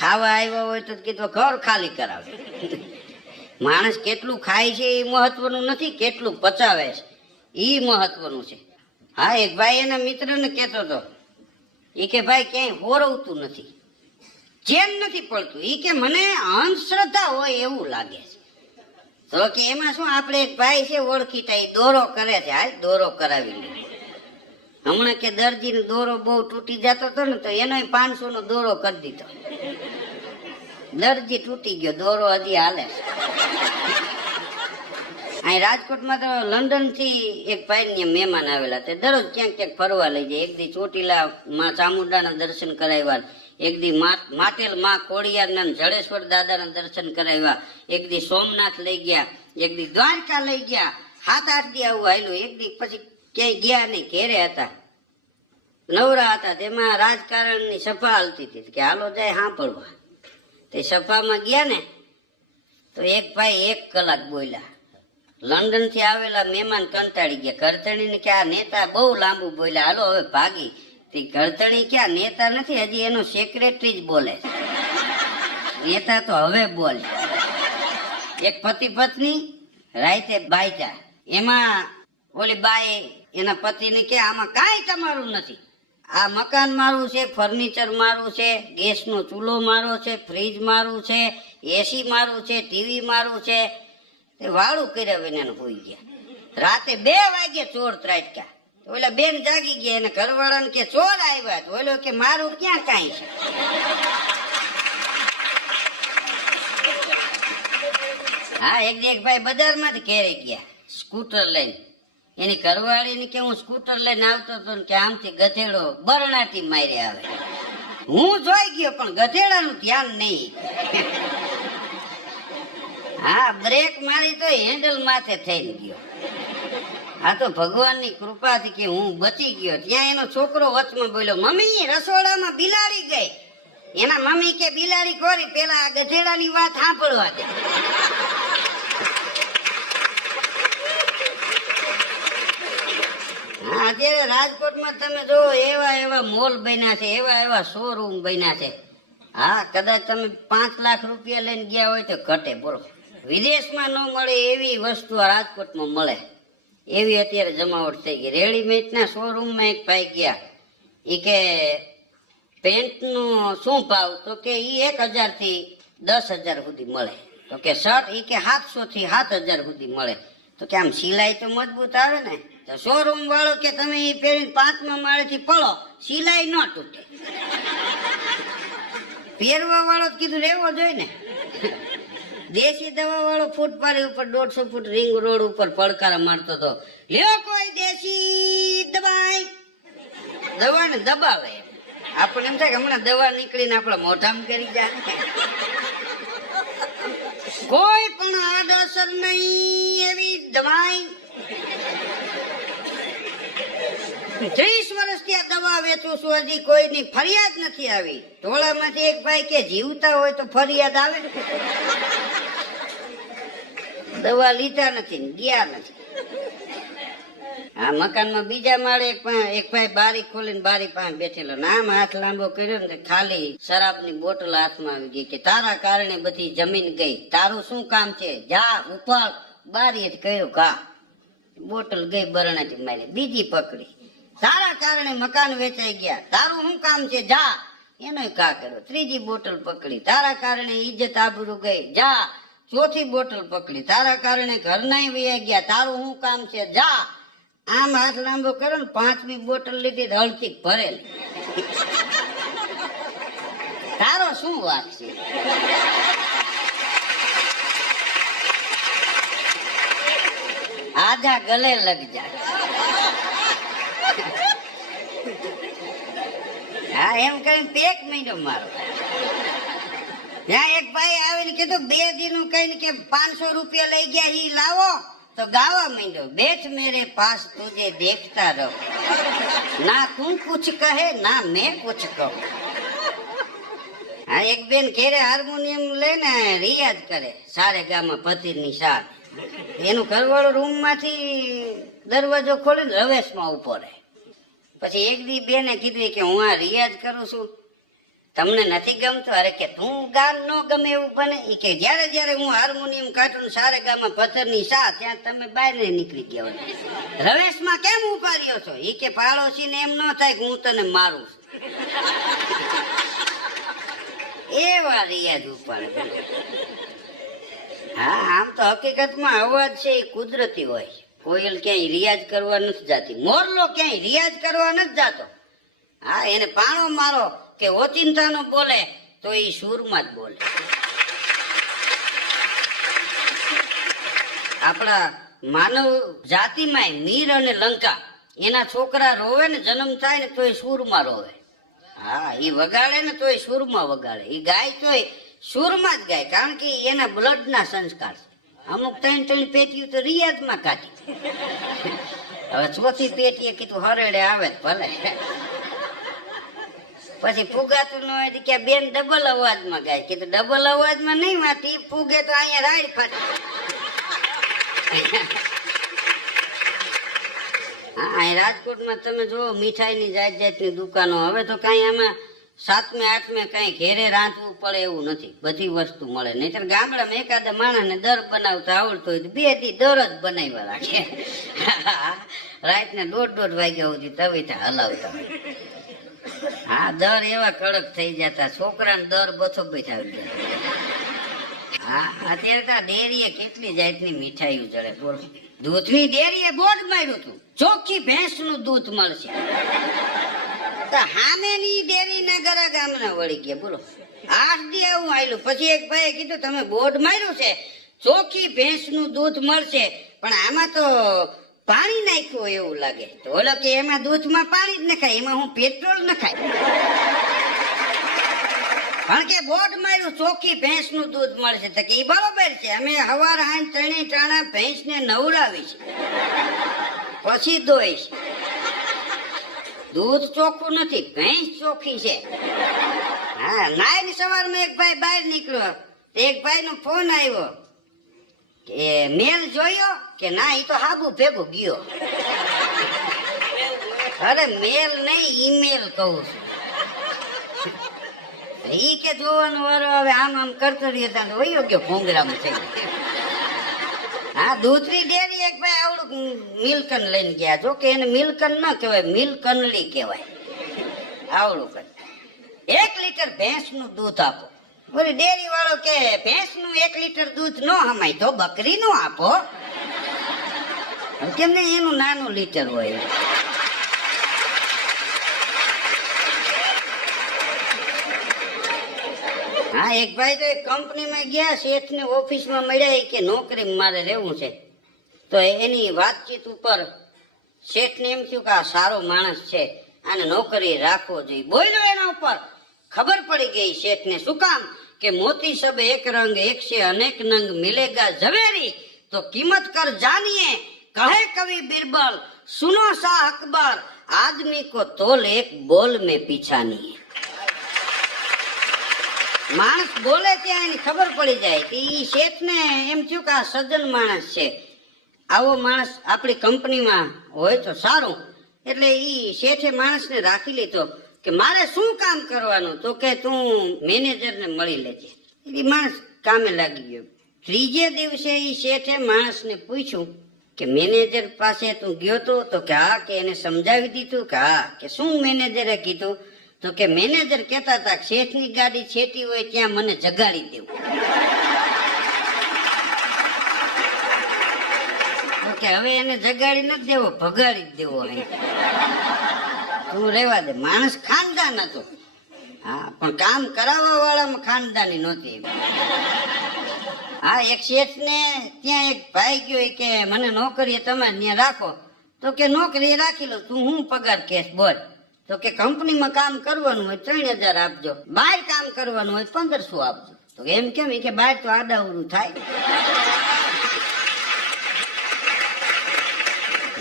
ખાવા આવ્યા હોય તો કીધું ઘર ખાલી કરાવે. માણસ કેટલું ખાય છે એ મહત્વનું નથી, કેટલું પચાવે છે એ મહત્વનું છે. હા, એક ભાઈ એના મિત્રને કહેતો હતો, એ કે ભાઈ ક્યાંય હોરવતું નથી, ચેન નથી પડતું. એ કે મને અંધશ્રદ્ધા હોય એવું લાગે છે. તો કે એમાં શું, આપણે એક ભાઈ છે ઓળખીતા, એ દોરો કરે છે, હાલ દોરો કરાવી લે. હમણાં કે દરજીનો દોરો બહુ તૂટી જતો હતો ને, તો એનો 500 નો દોરો કરી દીધો. દરજી તૂટી ગયો, દોરો હજી હાલે. અહીં રાજકોટમાં તો લંડન થી એક ભાઈ મહેમાન આવેલા, તે દરરોજ ક્યાંક ક્યાંક ફરવા લઈ જાય. એક દી ચોટીલા માં ચામુંડાના દર્શન કરાવ્યા, એક દી માટેલ માં ખોડિયારના જડેશ્વર દાદાના દર્શન કરાવ્યા, એક દી સોમનાથ લઈ ગયા, એક દી દ્વારકા લઈ ગયા. 7-8 દી આવું હાલ્યું. એક દી પછી ક્યાંય ગયા નહીં, ઘેરે હતા, નવરા હતા. તેમાં રાજકારણની સભા હાલતી હતી કે હાલો જાય સાંભળવા. તે સભામાં ગયા ને તો એક ભાઈ 1 કલાક બોલ્યા. લંડન થી આવેલા મહેમાન કંટાળી ગયા. ઘરતણીને કે આ નેતા બહુ લાંબુ બોલ્યા, હાલો હવે ભાગી. તે ઘરતણી ક્યાં, નેતા નથી, હજી એનો સેક્રેટરી જ બોલે. નેતા તો હવે બોલે. એક પતિ પત્ની રાતે બાઈજા, એમાં ઓલી બાઈ એના પતિને કે આમાં કાંઈ તમારું નથી, આ મકાન મારું છે, ફર્નિચર મારું છે, ગેસનો ચૂલો મારો છે, ફ્રીજ મારું છે, એસી મારું છે, ટીવી મારું છે. તે વાળું કર્યા વિના હોઈ ગયા. રાતે 2 વાગે ચોર ત્રાટક્યા. ઓલા બેન જાગી ગયા, એને ઘરવાળાને કે ચોર આવ્યા. તો ઓલો કે મારું ક્યાં કાંઈ છે. હા, એક ભાઈ બજારમાંથી ઘેરે ગયા સ્કૂટર લઈને. એની ઘરવાળીને કે હું સ્કૂટર લઈને આવતો હતો ને કે આમથી ગધેડો બરણાથી મારી આવે. હું જોઈ ગયો પણ ગધેડાનું ધ્યાન નહીં. હા, બ્રેક મારી તો હેન્ડલ માથે થઈને ગયો. આ તો ભગવાનની કૃપાથી કે હું બચી ગયો. ત્યાં એનો છોકરો વચમાં બોલ્યો, મમ્મી રસોડામાં બિલાડી ગઈ. એના મમ્મી કે બિલાડી કોરી, પેલા આ ગધેડાની વાત સાંભળવા દે. હા, અત્યારે રાજકોટમાં તમે જો એવા મોલ બન્યા છે, એવા શોરૂમ બન્યા છે. હા, કદાચ તમે 5 લાખ રૂપિયા લઈને ગયા હોય તો ઘટે. બોલો, વિદેશમાં ન મળે એવી વસ્તુ રાજકોટમાં મળે, એવી અત્યારે જમાવટ થઈ ગઈ. રેડીમેડના શોરૂમમાં એક ભાઈ ગયા, એ કે પેન્ટનો શું ભાવ, તો કે એ 1000 થી 10,000 સુધી મળે. તો કે શર્ટ એ કે 700 થી 7,000 સુધી મળે. તો કે આમ સિલાઈ તો મજબૂત આવે ને. તો શોરૂમ વાળો કે તમે એ પહેરી 5મા માળેથી પડો, સિલાઈ ન તૂટે. પહેરવા વાળો કીધું રહેવો જોઈએ ને. દેશી દવા વાળો ફૂટપાથી ઉપર 150 ફૂટ રિંગ રોડ ઉપર પડકારા મારતો હતો, લ્યો કોઈ દેશી દવા ને દબાવે. આપણને એમ થાય કે હમણાં દવા નીકળીને આપણા મોઢામાં કરી જાય. કોઈ પણ આડઅસર નહીં એવી દવાઈ. 30 વર્ષથી આ દવા વેચું છું, હજી કોઈની ફરિયાદ નથી આવી. ટોળામાંથી એક ભાઈ કે જીવતા હોય તો ફરિયાદ આવે. દવા લીધા નથી, ગયા નથી. આ મકાનમાં બીજા માળે એક ભાઈ બારી ખોલીને બારી પાસે બેઠેલો, નામ હાથ લાંબો કર્યો ને ખાલી શરાબની બોટલ હાથમાં આવી ગઈ. કે તારા કારણે બધી જમીન ગઈ, તારું શું કામ છે, જા ઉપાડ. બારી કર્યો ઘા, બોટલ ગઈ બરણાથી મારી. બીજી પકડી, તારા કારણે મકાન વેચાઈ ગયા, તારું શું કામ છે, જા. એનો ઘા કર્યો. ત્રીજી બોટલ પકડી, તારા કારણે ઇજ્જત આબરૂ ગઈ, જા. ચોથી બોટલ પકડી, તારા કારણે ઘરના વયા ગયા, તારું શું કામ છે, જા. આમ હાથ લાંબો કર્યો ને 5મી બોટલ લીધી, હળકી ભરેલી. તારો શું વાત છે? આધા ગલે લગ જાય. હા, એમ કરીને પેક મહિનો મારો. ત્યાં એક ભાઈ આવીને કીધું 2 દીનું કહીને કે 500 રૂપિયા લઈ ગયા, ઈ લાવો. તો ગાવા માંડ્યો, બેઠ મેરે પાસ તુજે દેખતા રહો, ના તું કુછ કહે ના મેં કુછ કહું. હા, એક બેન ઘેરે હાર્મોનિયમ લઈને રિયાઝ કરે, સારે ગામાં પતિની સાર. એનું ઘરવાળું રૂમ માંથી દરવાજો ખોલીને રવેશમાં ઉભો રહે. પછી એક દી બેને કીધું કે હું આ રિયાઝ કરું છું, તમને નથી ગમતું? અરે કે તું ગાન ન ગમે એવું બને. એ કે જયારે જયારે હું હાર્મોનિયમ કાઢું સારે ગામમાં પથ્થરની સા ત્યાં તમે બહાર નીકળી ગયા હોય. રવેશમાં કેમ ઉભા રહ્યો છો? એ કે પાડોશી ને એમ ન થાય કે હું તને મારું. એવા રિયાજ ઉપાડે. હા, આમ તો હકીકતમાં અવાજ છે એ કુદરતી હોય. કોયલ ક્યાંય રિયાજ કરવા નથી જાતી, મોરલો ક્યાંય રિયાજ કરવા નથી જાતો. હા, એને પાણો મારો કે ઓચિંતાનો બોલે તો એ સૂરમાં જ બોલે. આપણા માનવ જાતિમાં મીર અને લંકા એના છોકરા રોવે ને જન્મ થાય ને તો એ સૂરમાં રોવે. હા, એ વગાડે ને તો એ સૂરમાં વગાડે. એ ગાય તો એ સૂરમાં જ ગાય, કારણ કે એના બ્લડ ના સંસ્કાર છે. અમુક ત્રણ પેટીઓ તો રિયાજમાં કાઢી. હવે ચોથી પેટીએ કીધું હરેડે આવે ભલે. પછી ફુગાતું ન હોય કે બેન ડબલ અવાજમાં ગાય. કીધું ડબલ અવાજમાં નહીં વાતી, ફૂગે તો અહીંયા રાડ ફાટે. હા, રાજકોટમાં તમે જુઓ મીઠાઈની જાત જાતની દુકાનો. હવે તો કઈ આમાં 7મે 8મે કઈ ઘેરે રાંધવું પડે એવું નથી, બધી વસ્તુ મળે. નહીતર ગામડામાં એકાદા માણસને દર બનાવતા આવડતો હોય તો 2 દી દર જ બનાવ્યા રાખે. રાતને 1:30 વાગ્યા સુધી તવીથા હલાવતા હોય. હા, દર એવા કડક થઈ જતા, છોકરાને દર બથો બેઠાવી દેતા. હા, અત્યારે તો ડેરીએ કેટલી જાતની મીઠાઈઓ ચડે. બોલો, દૂધની ડેરીએ બોર્ડ માર્યું હતું, ચોખ્ખી ભેંસનું દૂધ મળશે. તો હામેની ડેરી ના ગરા ગામના વળી ગયા. બોલો, 8 દી આવું આવેલું. પછી એક ભાઈએ કીધું તમે બોર્ડ માર્યું છે ચોખ્ખી ભેંસનું દૂધ મળશે, પણ આમાં તો પાણી નાખ્યું એવું લાગે. તો ઓલો કે એમાં દૂધમાં પાણી જ નખાય, એમાં હું પેટ્રોલ નખાય. કારણ કે બોર્ડ માર્યું ચોખ્ખી ભેંસનું દૂધ મળશે. તો કે એ બરોબર છે, અમે હવાર હાંજ 3 ટાણા ભેંસને નવડાવીશ પછી દોઈશ. દૂધ ચોખ્ખું નથી, ભેંસ ચોખ્ખી છે. હા, નાઈ સવારમાં એક ભાઈ બહાર નીકળ્યો, એક ભાઈ નો ફોન આવ્યો કે મેલ જોયો કે ના, એ તો હાબુ ભેગો ગયો. અરે મેલ નહીં, ઈમેલ કહું છું. ઈ કે જોવાનું વારો હવે આમ આમ કરતો રહ્યો વયો ગયો ભોંગરામાં થઈ. હા, દૂધની ડેરી એક ભાઈ આવડું મિલ્કન લઈને ગયા. જો કે એને મિલ્કન ન કહેવાય, મિલ્કનલી કહેવાય. આવડું કર 1 લીટર ભેંસનું દૂધ આપો. બોલી ડેરી વાળો કે ભેંસનું 1 લીટર દૂધ ન હમાય તો બકરીનું આપો. કેમ ને એનું નાનું લીટર હોય. હા, એક ભાઈ તો કંપનીમાં ગયા, શેઠને ઓફિસમાં મળ્યા કે નોકરી મારે રહેવું છે. તો એની વાતચીત ઉપર શેઠને એમ થયું કે આ સારો માણસ છે, આને નોકરી રાખવો જોઈએ. બોલ્યો એના ઉપર, ખબર પડી ગઈ શેઠને. શું કામ? કે મોતી સબ એક રંગ એક સે અનેક નંગ મિલેગા ઝવેરી તો કિંમત કર જાनिए કહે કવિ બિરબલ સુનો શાહ અકબર આદમી કો તોલ એક બોલ में पीछा नहीं. માણસ બોલે ત્યાં એની ખબર પડી જાય કે ઈ શેઠને એમ થયું કે આ સજ્જન માણસ છે, આવો માણસ આપણી કંપનીમાં હોય તો સારું. એટલે ઈ શેઠે માણસને રાખી લીધો કે મારે શું કામ કરવાનું? તો કે તું મેનેજરને મળી લેજે. એ માણસ કામે લાગી ગયો. 3જે દિવસે ઈ શેઠે માણસને પૂછ્યું કે મેનેજર પાસે તું ગયો તો કે હા. કે એને સમજાવી દીધું કે હા. કે શું મેનેજરે કીધું? તો કે મેનેજર કહેતા હતા શેઠની ગાડી છેટી હોય ત્યાં મને જગાડી દેવું. કે હવે એને જગાડી નથી દેવો, ભગાડી જ દેવો. તું રેવા દે. માણસ ખાનદાન હતો. હા, પણ કામ કરાવવા વાળામાં ખાનદાની નહોતી. હા, એક શેઠને ત્યાં એક ભાઈ ગયો કે મને નોકરીએ તમે ત્યાં રાખો. તો કે નોકરી રાખી લો, તું હું પગાર કેસ બોલ. તો કે કંપનીમાં કામ કરવાનું હોય 3000 આપજો, બહાર કામ કરવાનું હોય 1500 આપજો. તો એમ કેમ? કે બહાર તો આડાવડું થાય.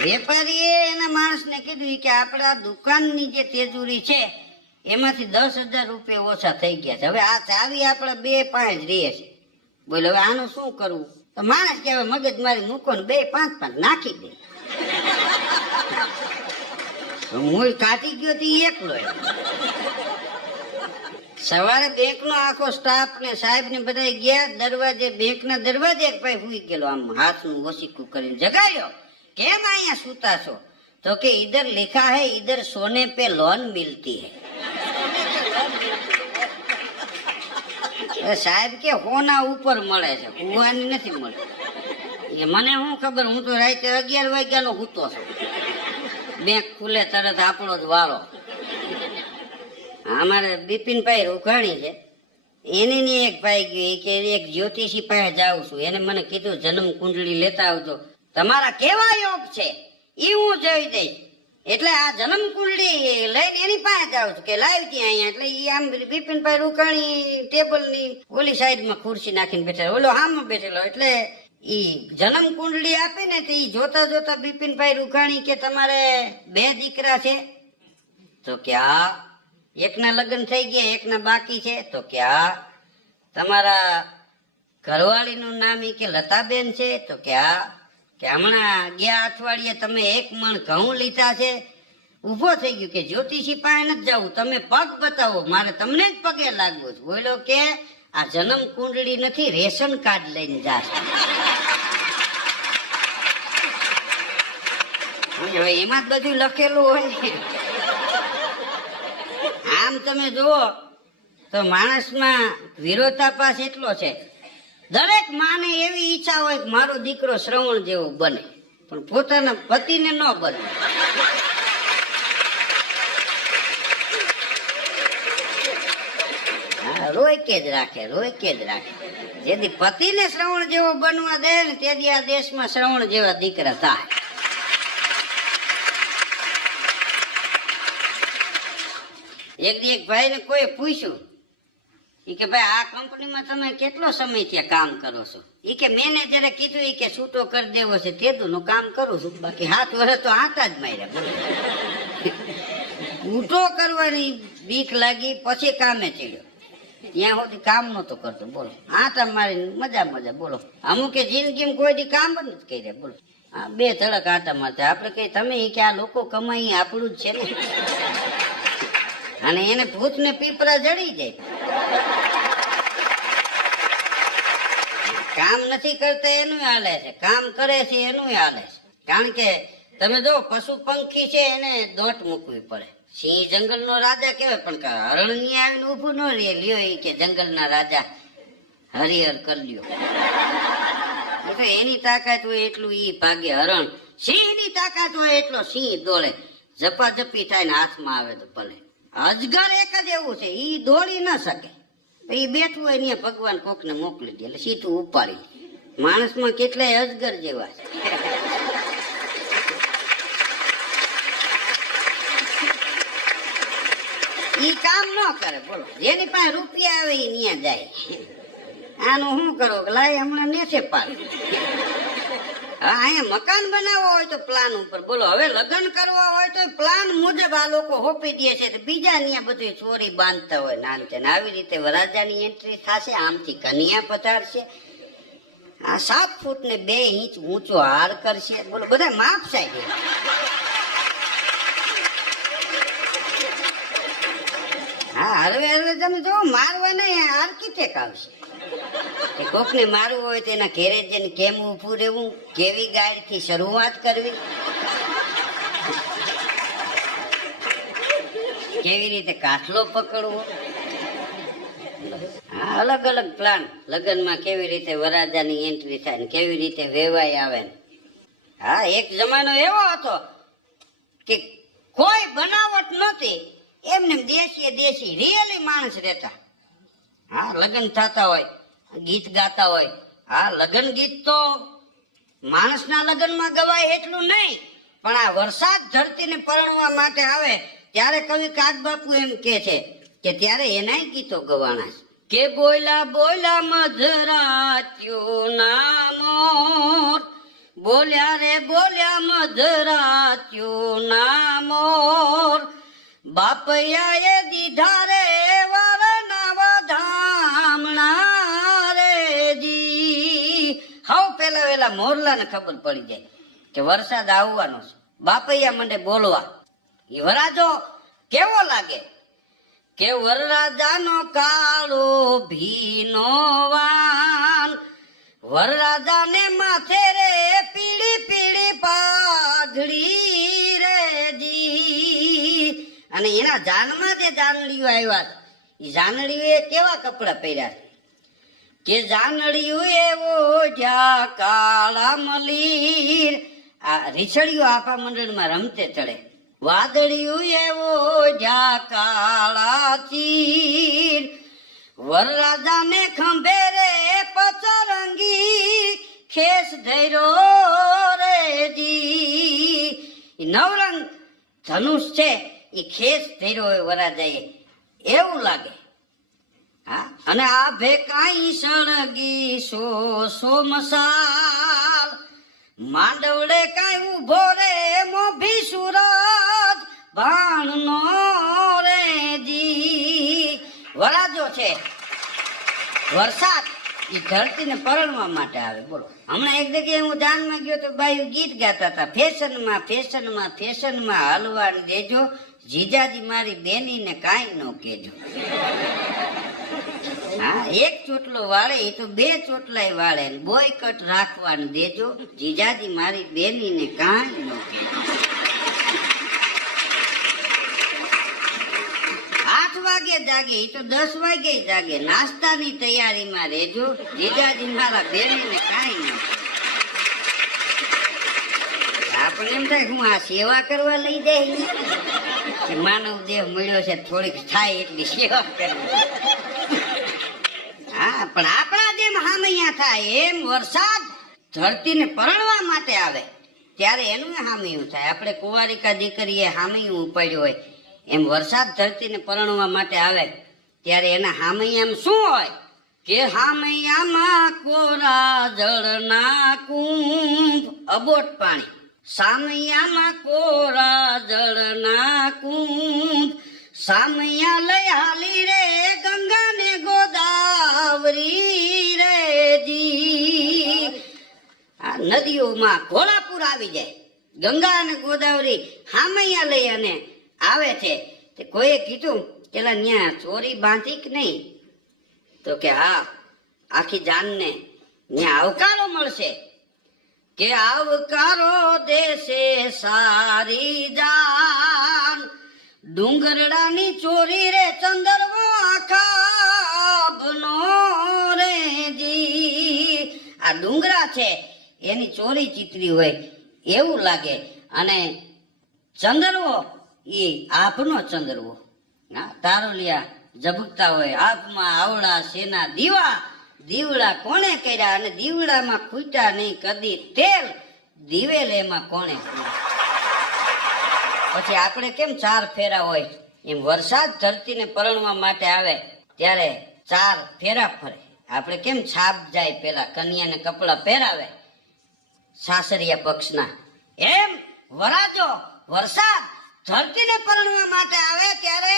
વેપારીએ એના માણસને કીધું કે આપણા દુકાનની જે તેજુરી છે એમાંથી 10,000 રૂપિયા ઓછા થઈ ગયા છે. હવે આ ચાવી આપણા 2-5 રહે છે. બોલે હવે આનું શું કરવું? તો માણસ કે હવે મગજ મારી મૂકો ને 2-5 નાખી દે. મૂળ કાઢી ગયો તો એકલો. સવારે બેંક નો આખો સ્ટાફ ને સાહેબ ને બધા ગયા દરવાજે, બેંક ના દરવાજે એક ભાઈ હુઈ ગયેલો, આમ હાથનું ઓસીકું કરીને જગાડ્યો. કેમ અહીંયા સુતા છો? તો કે ઇધર लिखा है इधर सोने पे लोन मिलती है. સાહેબ કે હોના ઉપર મળે છે, કુવાની નથી મળતી. મને શું ખબર, હું તો રાતે 11 વાગ્યાનો સૂતો છું. બેંક ખુલે તરત આપણો જ વારો. અમારે બિપિનભાઈ રોકાણી છે, એની ની એક ભાઈ ગયું કે એક જ્યોતિષી પાસે જાઉં છું, એને મને કીધું જન્મ કુંડળી લેતા આવજો, તમારા કેવા યોગ છે એ હું જોઈ દઈશ. એટલે આ જન્મ કુંડળી લઈને એની પાસે જાઉં છું કે લાવી અહીંયા. એટલે એ આમ બિપિનભાઈ રોકાણી ટેબલ ની ઓલી સાઈડમાં ખુરશી નાખીને બેઠેલો, ઓલો આમાં બેઠેલો. એટલે ઈ જન્મ કુંડળી આપે ને તો ઈ જોતા જોતા બિપિનભાઈ રૂખાણી કે તમારે 2 દીકરા છે? તો કે હા. એકના લગ્ન થઈ ગયા, એકના બાકી છે? તો કે હા. તમારા ઘરવાળીનું નામ ઈ કે લતાબેન છે? તો કે હા. કે હમણાં ગયા અઠવાડિયે તમે 1 મણ ઘઉં લીધા છે? ઉભો થઈ ગયો કે જ્યોતિષી પાસે નથી જવું, તમે પગ બતાવો, મારે તમને જ પગે લાગવું છે. બોલો કે આ જન્મ કુંડળી નથી, રેશન કાર્ડ લઈને જાશે. એમાં જ બધું લખેલું હોય ને. આમ તમે જુઓ તો માણસમાં વિરોધાભાસ એટલો છે. દરેક માને એવી ઈચ્છા હોય કે મારો દીકરો શ્રવણ જેવો બને, પણ પોતાના પતિને ન બને. રોકે જ રાખે, રોકે જ રાખે. જેથી પતિને શ્રવણ જેવો બનવા દે ને તેથી આ દેશમાં શ્રવણ જેવા દીકરા થાય. એક ભાઈ ને કોઈ પૂછ્યું કે ભાઈ આ કંપનીમાં તમે કેટલો સમય ત્યાં કામ કરો છો? એ કે મેનેજરે કીધું એ કે છૂટો કરી દેવો છે તેદું નું કામ કરું છું, બાકી 7 વર્ષ તો આટા જ માર્યા. છૂટો કરવાની બીક લાગી, પછી કામે ચડ્યો. ત્યાં સુધી કામ નતો કરતો. બોલો, આટા મારી મજા મજા. બોલો, અમુકે જિંદગીમાં કોઈ દી કામ જ નથી કર્યા. બોલો, 2 ધડક આટા મારતા. આપડે કઈ તમે કે આ લોકો કમાઈ આપણું જ છે ને. અને એને ભૂત ને પીપરા જડી જાય. કામ નથી કરતા એનું હાલે છે, કામ કરે છે એનું હાલે છે. કારણ કે તમે જો પશુ પંખી છે એને દોટ મૂકવી પડે. સિંહ જંગલ નો રાજા કહેવાય, પણ હરણ ની આવીને ઉભું ન રહે. લ્યો એ કે જંગલ ના રાજા હરિહર કર લ્યો. એની તાકાત હોય એટલું ઈ ભાગે હરણ. સિંહ ની તાકાત હોય એટલો સિંહ દોડે. ઝપાઝપી થાય ને હાથમાં આવે તો ભલે. અજગર એક જ એવું છે, ઈ દોડી ન શકે. એ બેઠું હોય ને ભગવાન કોક ને મોકલી દે એટલે સીધું ઉપાડી. માણસમાં કેટલાય અજગર જેવા છે. ઈ કામ ન કરે. બોલો, જેની પાસે રૂપિયા આવે ઈ ન્યા જાય. આનું શું કરો કે લાય હમણાં નેસે પાડ. હા, અહીંયા મકાન બનાવવા હોય તો પ્લાન ઉપર. બોલો, હવે લગ્ન કરવા હોય તો પ્લાન મુજબ આ લોકો હોપી દે છે. બીજા ત્યાં બધું ચોરી બાંધતા હોય નાનતે. આવી રીતે વરાજાની એન્ટ્રી થશે, આમથી કન્યા પધારશે, આ 7 ફૂટ ને 2 ઇંચ ઊંચો હાર કરશે. બોલો, બધા માપ સાહેબ. હા, હરવે હરવે તમે જો મારવા નહીં, આર્કિટેક્ટ આવશે. કોક ને મારવું હોય તો એના ઘેરે જઈને કેમ ઉભું રહેવું, કેવી ગાડી થી શરૂઆત કરવી, કેવી રીતે કાઠલો પકડવો. હા, અલગ અલગ પ્લાન. લગ્નમાં કેવી રીતે વરાજાની એન્ટ્રી થાય ને કેવી રીતે વેવાય આવે. હા, એક જમાનો એવો હતો કે કોઈ બનાવટ નહોતી, એમને દેશી દેશી રિયલી માણસ રહેતા. હા, લગ્ન થતા હોય, ગીત ગાતા હોય. હા, લગ્ન ગીત તો માણસના લગ્નમાં ગવાય એટલું નહીં, પણ આ વરસાદ ધરતીને પરણવા માટે આવે ત્યારે કવિ કાગબાપુ એમ કે છે કે ત્યારે એનાય ગીતો ગવાના કે બોલા બોલા મધરાત્યો ના મોર, બોલ્યા રે બોલ્યા મધરાત્યો ના મોર, બાપૈયાએ દીધા રે વરના વધામણા રે જી. હાવ પેલા વેલા મોરલાને ખબર પડી જાય કે વરસાદ આવવાનો છે. બાપૈયા મને બોલવા. એ વરાજો કેવો લાગે કે વરરાજાનો કાળો ભીનો વાન, વરરાજાને માથે રે પીળી પીળી પાઘડી રે જી. અને એના જાનમાં જે જાનડીઓ આવ્યા એ જાનડીઓએ કેવા કપડા પહેર્યા કે જાનડીઓ એવો જ્યાં કાળા મલીર. આ રીછડીઓ આપા મંડળમાં રમતે ચડે. વાદળિયું એવો જ્યાં કાળા ચીર, વરરાજાને ખંભે રે પચરંગી ખેસ ધૈર્યો રે જી. નવરંગ ધનુષ છે એ ખેસ ધૈર્યો હોય વરરાજાએ એવું લાગે. હા, અને આ ભેકાઈ સળગી સો મસાલ, માંડવડે કાઈ ઉભો રે મોભી સુરજ ભાણ નો રે જી. વરાજો છે વરસાદ એ ધરતીને પરણવા માટે આવે. બોલો, હમણાં એક જગ્યાએ હું જાનમાં ગયો તો બાયું ગીત ગાતા હતા, ફેશનમાં ફેશનમાં ફેશનમાં હલવાન દેજો, જીજાજી મારી બેનીને કાંઈ ન કેજો. હા, એક ચોટલો વાળે એ તો બે ચોટલાય વાળે, બોયકટ રાખવાનું દેજો, જીજાજી મારી બેનીને કાંઈ ન કેજો. 8 વાગે જાગે એ તો 10 વાગે જાગે, નાસ્તાની તૈયારીમાં રહેજો, જીજાજી મારા બેનીને કાંઈ ન કેજો. આપણે એમ થાય હું આ સેવા કરવા લઈ જાય, માનવ દેહ મળ્યો છે થોડીક થાય એટલી સેવા કરવી. હા, પણ આપણા જેમ હામૈયા થાય એમ વરસાદ ધરતીને પરણવા માટે આવે ત્યારે એનું હામૈયું થાય. આપણે કુંવારિકા દીકરીએ હામૈયું ઉપાડ્યું હોય એમ વરસાદ ધરતીને પરણવા માટે આવે ત્યારે એના હામૈયામાં શું હોય કે હામૈયામાં કોરા જળના કુંભ, અબોટ પાણી. સામૈયામાં કોરા જળના કુંભ, સામૈયા લઈ હાલી રે ગંગાને ગોદાવરી રે જી. આ નદીઓમાં ઘોડાપુર આવી જાય, ગંગા અને ગોદાવરી હામૈયા લઈ અને આવે છે. તે કોઈએ કીધું પેલા ન્યા ચોરી બાંધી કે નહીં, તો કે હા, આખી જાનને ન્યા આવકારો મળશે કે આવકારો દેશે સારી જાન, ડુંગરડાની ચોરી રે ચંદરવો આખા બનો રે જી. આ ડુંગરા છે એની ચોરી ચિતરી હોય એવું લાગે, અને ચંદરવો એ આપનો ચંદરવો. હા, તારોલિયા ઝબકતા હોય, આપમાં આવડા શેના દીવા, દીવડા કોણે કર્યા અને દીવડામાં ખૂટ્યા નહીં કદી તેલ, દિવેલ એમાં કોણે કર્યા. પછી આપણે કેમ 4 ફેરા હોય એમ વરસાદ ધરતીને પરણવા માટે આવે ત્યારે 4 ફેરા ફરે. આપણે કેમ છાપ જાય, પેલા કન્યાને કપડા પહેરાવે સાસરિયા પક્ષના, એમ વરાજો વરસાદ ધરતીને પરણવા માટે આવે ત્યારે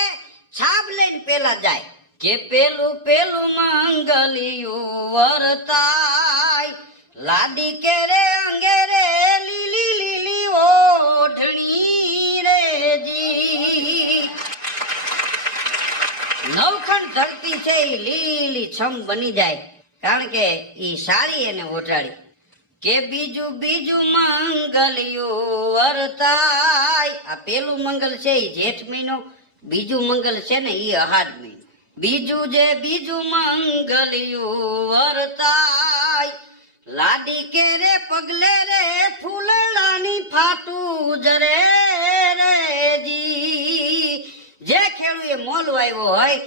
છાપ લઈને પેલા જાય કે પેલું પેલું મંગલિયું વરતાય, લાડી કે રે અંગે રે લીલી લીલી ઓઢણી રે જી. નવખંડ ધરતી છે એ લીલી છમ બની જાય, કારણ કે ઈ સારી એને ઓઢાડી. કે બીજું બીજું મંગલિયું વરતાય, આ પેલું મંગલ છે એ જેઠ મહિનો, બીજું મંગલ છે ને એ અહાડ મહિનો. બીજું જે બીજું મંગલિયું વરતાય, લાડી કે રે પગલે રે ફૂલડાની ફાટું જરે રે જી. જે ખેડૂ એ મોલ વાવ્યો હોય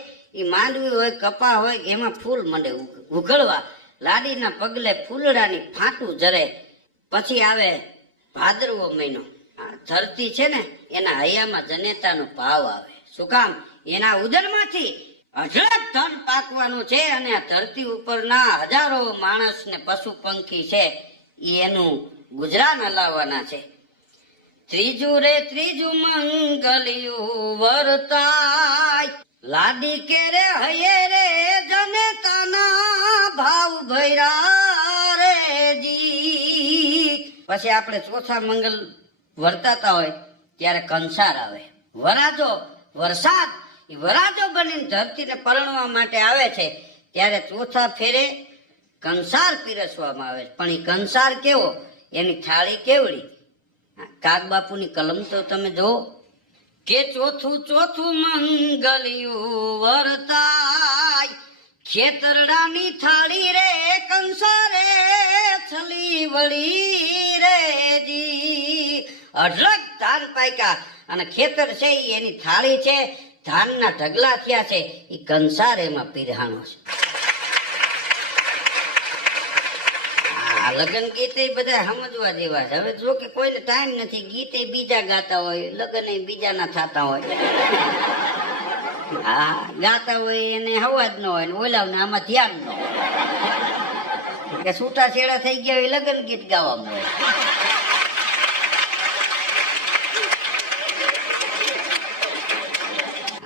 એ માંડવી હોય કપા હોય એમાં ફૂલ મંડે ઉઘડવા, લાડીના પગલે ફૂલડાની ફાટું જરે. પછી આવે ભાદરવો મહિનો. ધરતી છે ને એના હૈયામાં જનેતાનો ભાવ આવે. શું કામ? એના ઉદરમાંથી અઢળક ધન પાકવાનું છે, અને આ ધરતી ઉપરના હજારો માણસ ને પશુ પંખી છે એ એનું ગુજરાન હલાવવાના છે. ત્રીજું રે ત્રીજું મંગલિયું વરતાય, લાડી કે રે હૈયે રે જનેતાના ભાવ ભૈરા રે જી. પછી આપણે ચોથા મંગલ વર્તાતા હોય ત્યારે કંસાર આવે. વરાજો વરસાદ એ વરાજો બનીને ધરતીને પરણવા માટે આવે છે ત્યારે ચોથા ફેરે કંસાર પીરસવામાં આવે છે. પણ એ કંસાર કેવો, એની થાળી કેવડી. કાગબાપુની કલમ તો તમે જુઓ કે ચોથું ચોથું મંગલિયું વર્તાય, ખેતરડાની થાળી રે કંસારે છલી વળી રે જી. અઢળક ધાન પાક્યા અને ખેતર છે એની થાળી છે, ધાનના ઢગલા થયા છે, એ કંસાર એમાં પીરહાણો છે. આ લગ્ન ગીતે બધા સમજવા જેવા છે. હવે જો કે કોઈને ટાઈમ નથી, ગીતે બીજા ગાતા હોય, લગ્ન બીજાના થતા હોય. હા, ગાતા હોય એને હવાજ ન હોય, ઓલાવને આમાં ધ્યાન ન હોય કે છૂટા છેડા થઈ ગયા હોય લગ્ન ગીત ગાવામાં હોય.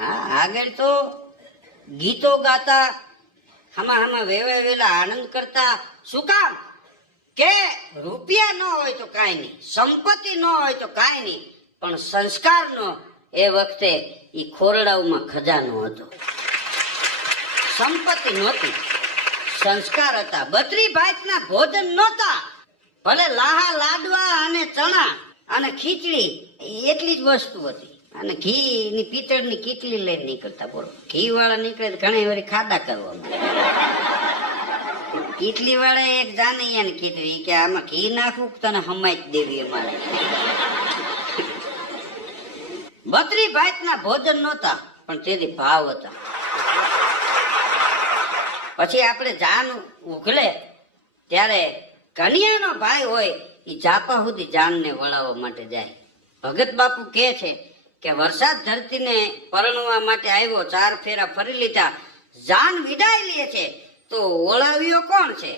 હા, આગળ તો ગીતો ગાતા, હામાં વેવા વેલા આનંદ કરતા. શું કામ કે રૂપિયા ન હોય તો કાંઈ નહીં, સંપત્તિ ન હોય તો કાંઈ નહીં, પણ સંસ્કારનો એ વખતે એ ખોરડાઓમાં ખજાનો હતો. સંપત્તિ નહોતી, સંસ્કાર હતા. 32 ભાતના ભોજન નહોતા, ભલે લાહા લાડવા અને ચણા અને ખીચડી એટલી જ વસ્તુ હતી. અને ઘી ની પિત્તળની કીટલી લઈને નીકળતા. બોલો, ઘી વાળા નીકળે ઘણી વાર ખાડા કરવામાં. કીટલી વાળા એક જાનૈયા ને કીધું કે આમાં ઘી નાખવું તને હમાઈ જ દેવી અમારે. 32 ભાતના ભોજન નહોતા, પણ તેથી ભાવ હતા. પછી આપણે જાન ઉઘલે ત્યારે કન્યાનો ભાઈ હોય એ જાપા સુધી જાનને વળાવવા માટે જાય. ભગત બાપુ કહે છે કે વરસાદ ધરતીને પરણવા માટે આવ્યો, 4 ફેરા ફરી લીધા, જાન વિદાય લે છે, તો ઓળાવ્યો કોણ છે?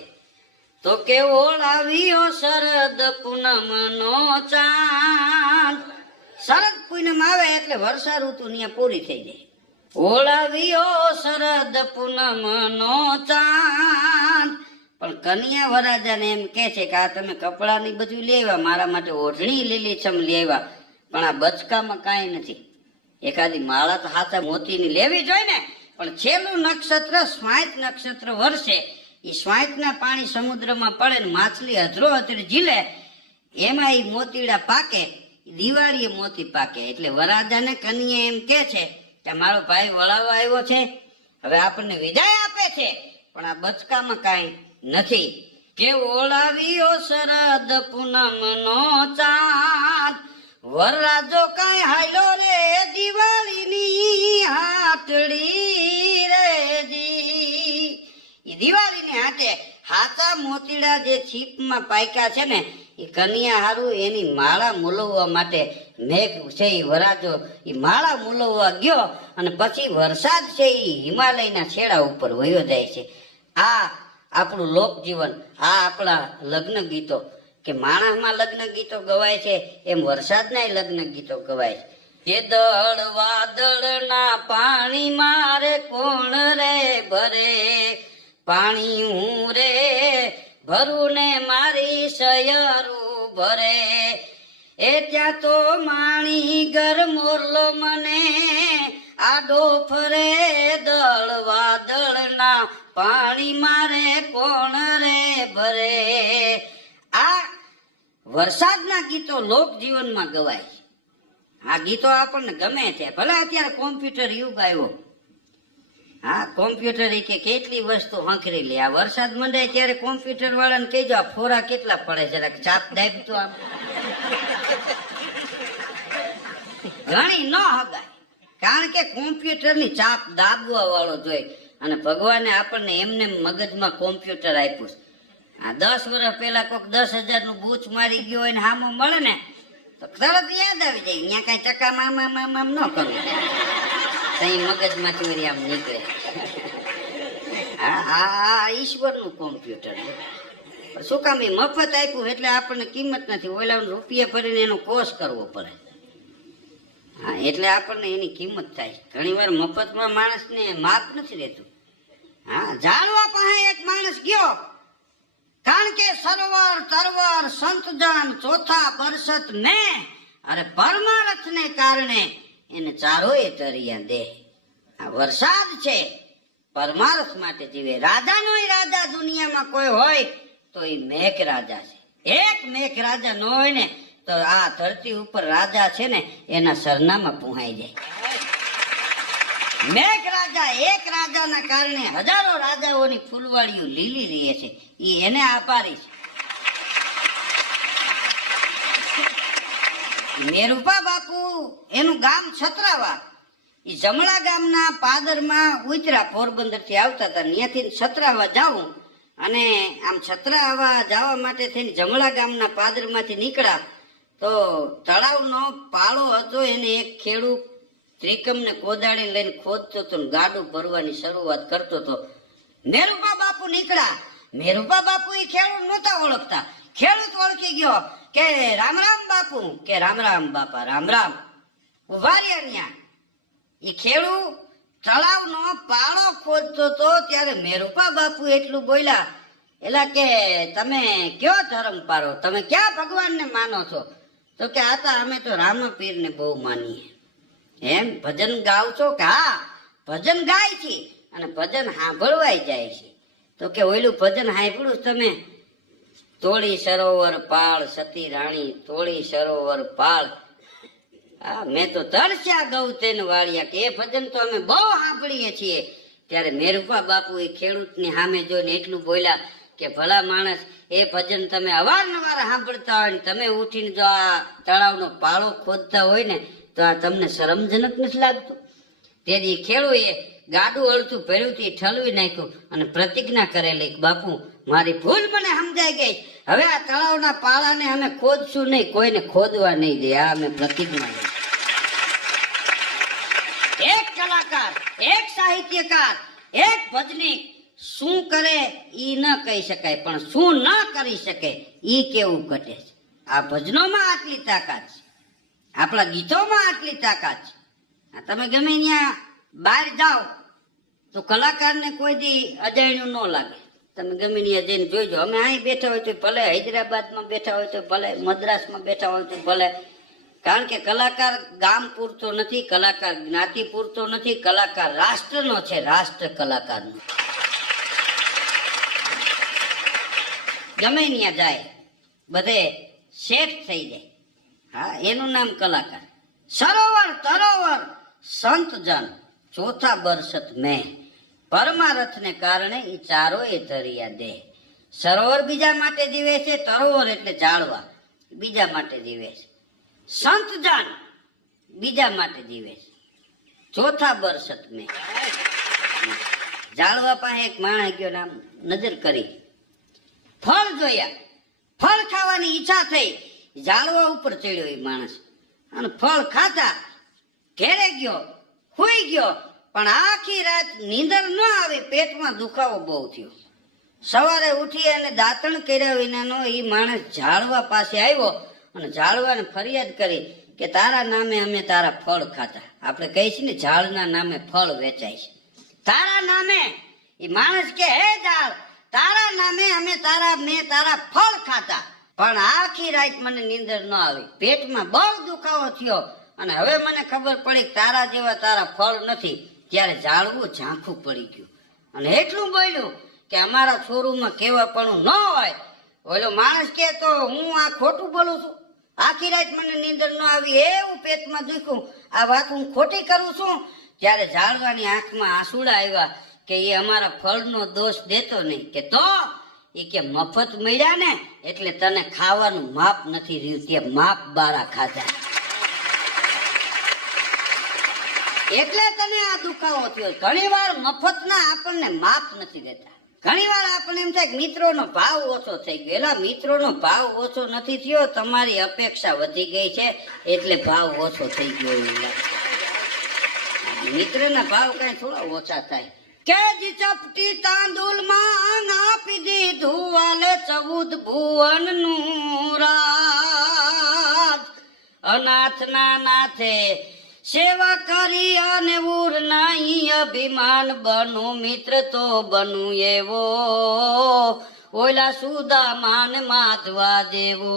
તો કે ઓળાવ્યો શરદ પૂનમનો ચાંદ. શરદ પૂનમ આવે એટલે વર્ષા ઋતુ ત્યાં પૂરી થઈ જાય. ઓળાવ્યો શરદ પૂનમનો ચાંદ. પણ કન્યા વરાજાને એમ કે છે કે આ તમે કપડાની બધું લેવા, મારા માટે ઓઢણી લીલીછમ લેવા, પણ આ બચકામાં કાંઈ નથી. એકાદી માળા તો હાથા મોતીની લેવી જોઈએ ને. પણ છેલ્લું નક્ષત્ર સ્વાંત નક્ષત્ર વર્ષે, એ સ્વાંતના પાણી સમુદ્રમાં પડે ને માછલી અધરો અધરી ઝીલે, એમાં એ મોતીડા પાકે, દિવાળીએ મોતી પાકે. એટલે વરાજાને કન્યા એમ કે છે કે મારો ભાઈ વળાવવા આવ્યો છે, હવે આપણને વિદાય આપે છે, પણ આ બચકામાં કાંઈ નથી. કે ઓળાવ્યો શરદ પૂનમનો ચાંદ, વરરાજો કાંઈ હાલો રે દિવાળીની હાટડી રેજી. એ દિવાળીની હાટે હાચા મોતીડા જે છીપમાં પાક્યા છે ને, એ કન્યા હારું એની માળા મૂલવવા માટે મેઘ છે એ વરાજો એ માળા મૂલવવા ગયો, અને પછી વરસાદ છે એ હિમાલયના છેડા ઉપર વયો જાય છે. આ આપણું લોકજીવન, આ આપણા લગ્ન ગીતો. કે માણસમાં લગ્ન ગીતો ગવાય છે એમ વરસાદના લગ્ન ગીતો ગવાય છે. એ દળ વાદળના પાણી મારે કોણ રે ભરે, પાણી હું રે ભરું ને મારી સયરું ભરે. એ ત્યાં તો માણી ગર મોરલો મને આડો ફરે, દળ વાદળના પાણી મારે કોણ રે ભરે. આ વરસાદના ગીતો લોક જીવનમાં ગવાય છે. આ ગીતો આપણને ગમે છે. ભલે અત્યારે કોમ્પ્યુટર યુગ આવ્યો, હા કોમ્પ્યુટર કે કેટલી વસ્તુ હંખરી લે. આ વરસાદ મંડે ત્યારે કોમ્પ્યુટર વાળાને કહેજો આ ફોરા કેટલા પડે જરાક ચાપ દાબતો આમ. ઘણી ન હગાય, કારણ કે કોમ્પ્યુટરની ચાપ દાબવા વાળો જોઈ. અને ભગવાને આપણને એમને મગજમાં કોમ્પ્યુટર આપ્યું. આ 10 વર્ષ પહેલા કોઈક 10,000 નું બૂચ મારી ગયો હોય ને હામો મળે ને તો તરત યાદ આવી જાય, ત્યાં કઈ ટકા મામ ન કરવું, કઈ મગજમાંથી વળી આમ નીકળે. આ ઈશ્વરનું કોમ્પ્યુટર. શું કામ એ મફત આપ્યું એટલે આપણને કિંમત નથી, ઓલા રૂપિયા ભરીને એનો કોર્સ કરવો પડે. હા એટલે આપણને એની કિંમત થાય. ઘણી વાર મફતમાં માણસને માપ નથી રહેતું. હા જાણવા પાસે એક માણસ ગયો, કારણ કે સરોવર તરવર સંતજાન ચોથા બરસત ને અરે પરમારથ ને કારણે એને ચારોય તરિયા દે. આ વરસાદ છે પરમાર્થ માટે જીવે. રાજાનોય રાજા દુનિયામાં કોઈ હોય તો એ મેઘ રાજા છે. એક મેઘ રાજા ન હોય ને તો આ ધરતી ઉપર રાજા છે ને એના સરનામાં પુહાઈ જાય. મેઘ રાજા એક રાજાના કારણે હજારો રાજાઓની ફૂલવાડીઓ લીલી રહે છે. એ એને આભારી છે. મેરુપા બાપુ એનું ગામ છત્રાવા. એ જમણા ગામના પાદરમાં ઉતરા પોરબંદર થી આવતા હતા. ત્યાંથી છત્રાવા જાઉં અને આમ છત્રાવા જવા માટે થઈને જમણા ગામના પાદરમાંથી નીકળ્યા તો તળાવનો પાળો હતો. એને એક ખેડૂત ત્રિકમને કોદાળી લઈને ખોદતો હતો, ગાડું ભરવાની શરૂઆત કરતો હતો. મેરુપા બાપુ નીકળ્યા. મેરુપા બાપુ એ ખેડૂત નહોતા ઓળખતા. ખેડૂત ઓળખી ગયો કે રામ રામ બાપુ, કે રામ રામ બાપા, રામ રામ. ઉભા રહ્યા ત્યાં. એ ખેડૂત તળાવનો પાળો ખોદતો હતો ત્યારે મેરુપા બાપુ એટલું બોલ્યા, એલા કે તમે કયો ધર્મ પારો, તમે ક્યાં ભગવાનને માનો છો? તો કે આ તો અમે તો રામપીરને બહુ માનીએ. એમ ભજન ગાવ છો? કે હા ભજન ગાય છે અને ભજન સાંભળવાય જાય છે. તો કે ઓયલું ભજન સાંભળ્યું તમે? તોળી સરોવર પાળ સતી રાણી, તોળી સરોવર પાળ. હા મેં તો તરસ્યા ગૌ તેન વાળ્યા. કે એ ભજન તો અમે બહુ સાંભળીએ છીએ. ત્યારે મેરુપા બાપુ એ ખેડૂતની સામે જોઈને એટલું બોલ્યા કે ભલા માણસ, એ ભજન તમે અવારનવાર સાંભળતા હોય ને તમે ઉઠીને જો આ તળાવનો પાળો ખોદતા હોય ને તો આ તમને શરમજનક નથી લાગતું? તેથી ખેડૂએ ગાડું અડધું ભર્યું ઠલવી નાખ્યું અને પ્રતિજ્ઞા કરેલી, બાપુ મારી ભૂલ મને સમજાઈ ગઈ, હવે આ તળાવના પાળાને અમે ખોદશું નહીં, કોઈને ખોદવા નહીં દે. આ અમે પ્રતિજ્ઞા લઈ. એક કલાકાર, એક સાહિત્યકાર, એક ભજનીક શું કરે ઈ ન કહી શકાય, પણ શું ન કરી શકે ઈ કેવું ઘટે છે. આ ભજનોમાં આટલી તાકાત છે, આપણા ગીતોમાં આટલી તાકાત છે. તમે ગમે ત્યાં બહાર જાઓ તો કલાકારને કોઈ દી અજાણ્યું ન લાગે. તમે ગમે ત્યાં જઈને જોઈજો. અમે અહીં બેઠા હોય તો ભલે, હૈદરાબાદમાં બેઠા હોય તો ભલે, મદ્રાસમાં બેઠા હોય તો ભલે. કારણ કે કલાકાર ગામ પૂરતો નથી, કલાકાર જ્ઞાતિ પૂરતો નથી, કલાકાર રાષ્ટ્રનો છે, રાષ્ટ્ર કલાકારનો. ગમે ત્યાં જાય બધે શેઠ થઈ જાય. હા એનું નામ કલાકાર. સરોવર તરોવર સંત જન ચોથા બરસત મેં, પરમારથને કારણે એ ચારો એ ધરિયા દે. સરોવર બીજા માટે જીવે છે, તરોવર એટલે જાળવા બીજા માટે જીવે છે, સંત જન બીજા માટે જીવે છે, ચોથા બરસત મેં. જાળવા પાસે એક માણસ ગયો, નામ નજર કરી, ફળ જોયા, ફળ ખાવાની ઈચ્છા થઈ, જાળવા ઉપર ચડ્યો એ માણસ અને ફળ ખાતા ઘેરે ગયો, હુઈ ગયો. પણ આખી રાત નીંદર ન આવી, પેટમાં દુખાવો બહુ થયો. સવારે ઉઠી અને દાંતણ કર્યા વિનાનો એ માણસ ઝાડવા પાસે આવ્યો અને ઝાડવાને ફરિયાદ કરી કે તારા નામે અમે તારા ફળ ખાતા. આપણે કહીએ છીએ ને ઝાડના નામે ફળ વેચાય છે. તારા નામે એ માણસ કે હે ઝાડ, તારા નામે અમે મેં તારા ફળ ખાતા, પણ આખી રાત મને નીંદર ન આવી, પેટમાં બહુ દુખાવો થયો અને હવે મને ખબર પડી કે તારા જેવા તારા ફળ નથી. ત્યારે ઝાડવું ઝાંખું પડી ગયું અને એટલું બોલ્યું કે અમારા છોરુમાં કહેવાપણું ન હોય. ઓલો માણસ કે તો હું આ ખોટું બોલું છું? આખી રાત મને નીંદર ન આવી, એવું પેટમાં દુખ્યું, આ વાત હું ખોટી કરું છું? ત્યારે ઝાડવાની આંખમાં આંસુડા આવ્યા કે એ અમારા ફળનો દોષ દેતો નહીં. કે તો એ કે મફત મળ્યા ને એટલે તને ખાવાનું માપ નથી રહ્યું, તે માપ બારા ખાધા એટલે તને આ દુખાવો થયો. ઘણી વાર મફતના આપણને માપ નથી દેતા. ઘણી વાર આપણને એમ થાય કે મિત્રોનો ભાવ ઓછો થઈ ગયો. એલા મિત્રોનો ભાવ ઓછો નથી થયો, તમારી અપેક્ષા વધી ગઈ છે એટલે ભાવ ઓછો થઈ ગયો. મિત્રના ભાવ કઈ થોડા ઓછા થાય. કેજ ચપટી તાંદુલમાં આપી દીધું વાલે 14 ભુવનનું રાજ. અનાથના નાથે સેવા કરી અને ઉર નહીં અભિમાન બનું, મિત્ર તો બનું એવો ઓલા સુદામાન માધવા દેવો.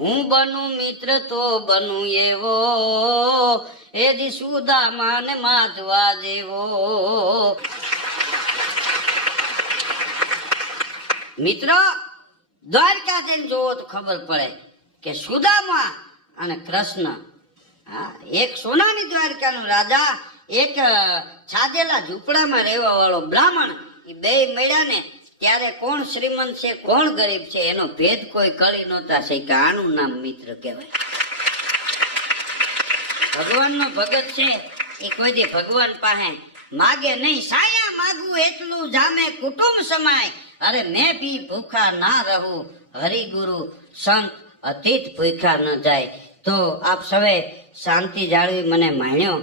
હું બનું મિત્ર તો બનું એવો એજી સુદામા ને માધવા જેવો. મિત્રો દ્વારકા જઈને જોવો તો ખબર પડે કે સુદામા અને કૃષ્ણ, હા, એક સોનાની દ્વારકાનો રાજા, એક છાજેલા ઝૂંપડામાં રહેવા વાળો બ્રાહ્મણ, એ બે મળ્યા ને ત્યારે કોણ શ્રીમંત છે કોણ ગરીબ છે એનો ભેદ કોઈ કરી નહોતા શક્યા. આનું નામ મિત્ર કહેવાય. ભગવાનનો ભગત છે એ કોઈ દી ભગવાન પાસે માગે નહીં. સાયા માગું એટલું જામે કુટુંબ સમાય, અરે મેં ભી ભૂખા ના રહું, હરિગુરુ સંત અતીત ભૂખા ન જાય. તો આપ સવે શાંતિ જાળવી મને માણ્યો.